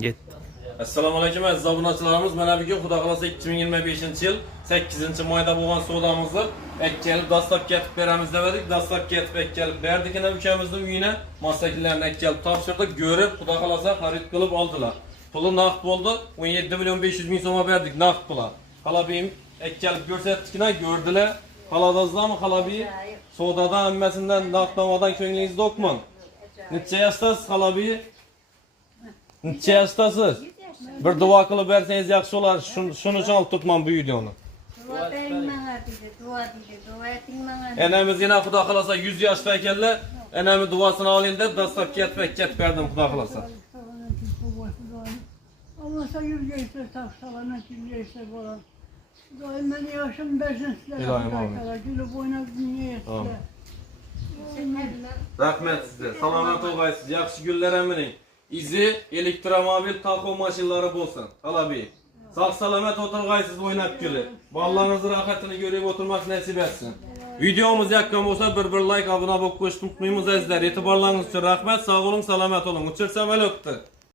Get. Assalomu alaykum aziz obunachilarimiz. Mana bugun Xudo xolasa 2025-yil 8-mayda bo'lgan savdomizni kelib dastlab ketib beramiz dedik. Dastlab ketib kelib berdik ana ukamizning uyine masakilarni kelib topshirdik. Görüp Xudo xolasa xarid qilib oldilar. Puli naqd bo'ldi. 17.500.000 so'm berdik naqd pula. Halabim kelib ko'rsatdikna gördüler. Haladazlarmı halabi? Savdodan hammasidan naqdlamadan ko'nglingiz dokman. Necha yaştasız halabi? Necha yaştasız? Bir dua qilib bersangiz yaxshi bo'lar. Shuni uchun olib tutman bu videoni. Dua bering menga deydi, dua eting menga. Enamiz yana Xudo xolasa 100 yoshda ekanlar. Enami duosini oling deb dastlab ketib berdim Xudo xolasa. Allah sana yüzgeyse tak salamet yüzgeyse falan. Daim beni yaşım versin sizlere. İlahim amin. Gülüp oynak dünya Amin. etsinler. Rahmet size. Salomat olgaysiz. Yaxshi günler emining. İzi elektromobil taxo mashinalari bo'lsin. Halabi. Sağ salamat o'tirgaysiz o'ynab kulib. Bolalarınızın rahatini görüp oturmak nasip etsin. Videomuz yakın olsa bir like abone olup qo'shib unutmaymiz azizlar. E'tiborlaringiz uchun rahmat. Sağ olun, salomat olun. Uçursam el öptü.